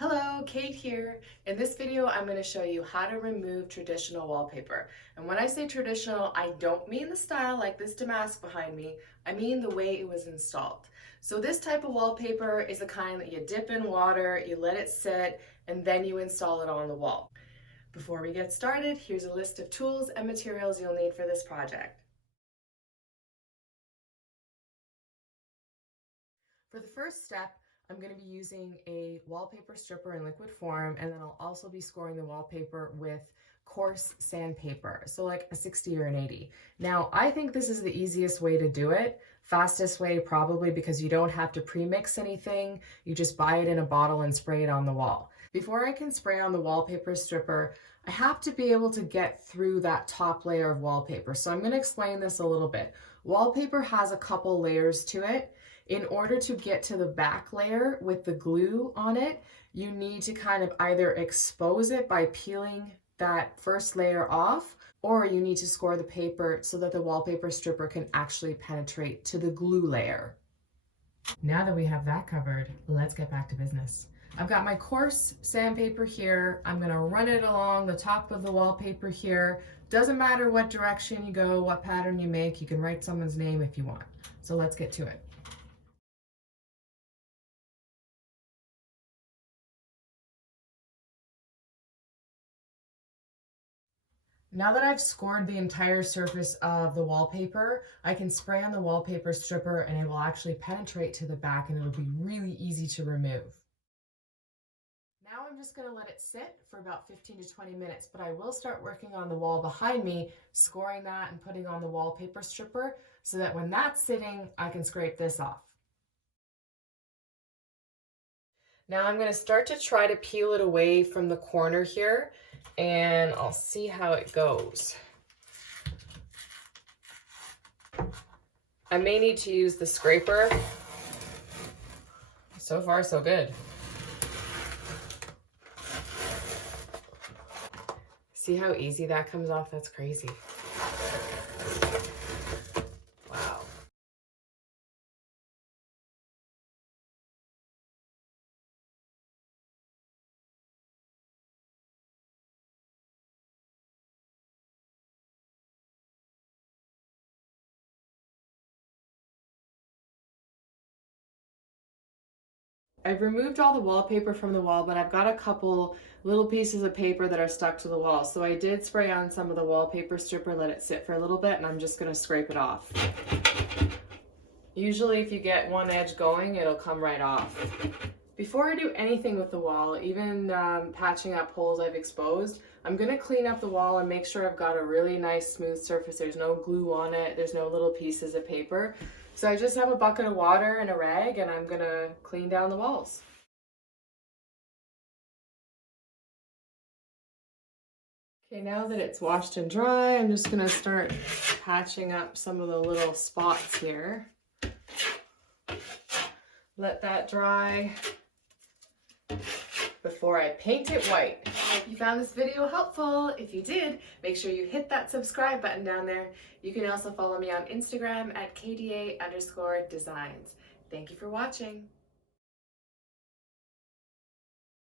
Hello, Kate here. In this video, I'm going to show you how to remove traditional wallpaper. And when I say traditional, I don't mean the style like this damask behind me. I mean the way it was installed. So this type of wallpaper is the kind that you dip in water, you let it sit, and then you install it on the wall. Before we get started, here's a list of tools and materials you'll need for this project. For the first step, I'm going to be using a wallpaper stripper in liquid form, and then I'll also be scoring the wallpaper with coarse sandpaper, so like a 60 or an 80. Now, I think this is the easiest way to do it, fastest way probably because you don't have to pre-mix anything, you just buy it in a bottle and spray it on the wall. Before I can spray on the wallpaper stripper, I have to be able to get through that top layer of wallpaper, so I'm going to explain this a little bit. Wallpaper has a couple layers to it. In order to get to the back layer with the glue on it, you need to kind of either expose it by peeling that first layer off, or you need to score the paper so that the wallpaper stripper can actually penetrate to the glue layer. Now that we have that covered, let's get back to business. I've got my coarse sandpaper here. I'm going to run it along the top of the wallpaper here. Doesn't matter what direction you go, what pattern you make, you can write someone's name if you want. So let's get to it. Now that I've scored the entire surface of the wallpaper, I can spray on the wallpaper stripper and it will actually penetrate to the back and it'll be really easy to remove. Now I'm just going to let it sit for about 15 to 20 minutes, but I will start working on the wall behind me, scoring that and putting on the wallpaper stripper so that when that's sitting, I can scrape this off. Now I'm going to start to try to peel it away from the corner here, and I'll see how it goes. I may need to use the scraper. So far, so good. See how easy that comes off? That's crazy. Wow. I've removed all the wallpaper from the wall, but I've got a couple little pieces of paper that are stuck to the wall. So I did spray on some of the wallpaper stripper, let it sit for a little bit, and I'm just going to scrape it off. Usually if you get one edge going, it'll come right off. Before I do anything with the wall, even patching up holes I've exposed, I'm going to clean up the wall and make sure I've got a really nice smooth surface. There's no glue on it, there's no little pieces of paper. So I just have a bucket of water and a rag and I'm going to clean down the walls. Okay, now that it's washed and dry, I'm just going to start patching up some of the little spots here. Let that dry before I paint it white. I hope you found this video helpful. If you did, make sure you hit that subscribe button down there. You can also follow me on Instagram at KDA_designs. Thank you for watching.